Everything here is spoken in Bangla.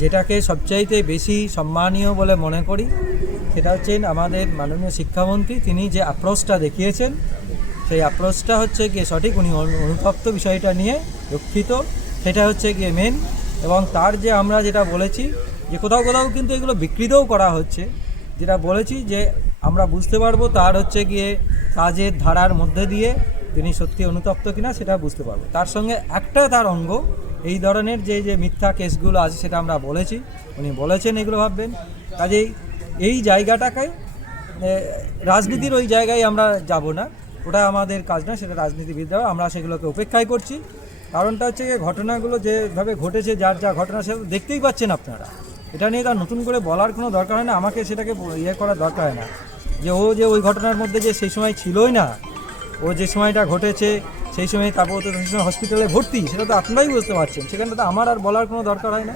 যেটাকে সবচাইতে বেশি সম্মানীয় বলে মনে করি সেটা হচ্ছেন আমাদের মাননীয় শিক্ষামন্ত্রী। তিনি যে অ্যাপ্রোচটা দেখিয়েছেন সেই অ্যাপ্রোচটা হচ্ছে গিয়ে সঠিক, উনি অনুতপ্ত বিষয়টা নিয়ে দুঃখিত, সেটা হচ্ছে গিয়ে মেন। এবং তার যে আমরা যেটা বলেছি যে কোথাও কোথাও কিন্তু এগুলো বিকৃতও করা হচ্ছে, যেটা বলেছি যে আমরা বুঝতে পারবো তার হচ্ছে গিয়ে কাজের ধারার মধ্যে দিয়ে তিনি সত্যি অনুতপ্ত কিনা সেটা বুঝতে পারবো। তার সঙ্গে একটা তার অঙ্গ এই ধরনের যে মিথ্যা কেসগুলো আছে সেটা আমরা বলেছি, উনি বলেছেন এগুলো ভাববেন। কাজেই এই জায়গাটাকে রাজনীতির ওই জায়গায় আমরা যাব না, ওটা আমাদের কাজ না, সেটা রাজনীতিবিদরা, আমরা সেগুলোকে উপেক্ষাই করছি। কারণটা হচ্ছে ঘটনাগুলো যেভাবে ঘটেছে, যার যা ঘটনা সে দেখতেই পাচ্ছেন আপনারা। এটা নিয়ে তার নতুন করে বলার কোনো দরকার হয় না, আমাকে সেটাকে করার দরকার হয় না যে ওই ঘটনার মধ্যে যে সেই সময় ছিলই না, ও যে সময়টা ঘটেছে সেই সময় তারপর তো সেই সময় হসপিটালে ভর্তি, সেটা তো আপনারাই বুঝতে পারছেন, সেখানটা তো আমার আর বলার কোনো দরকার হয় না।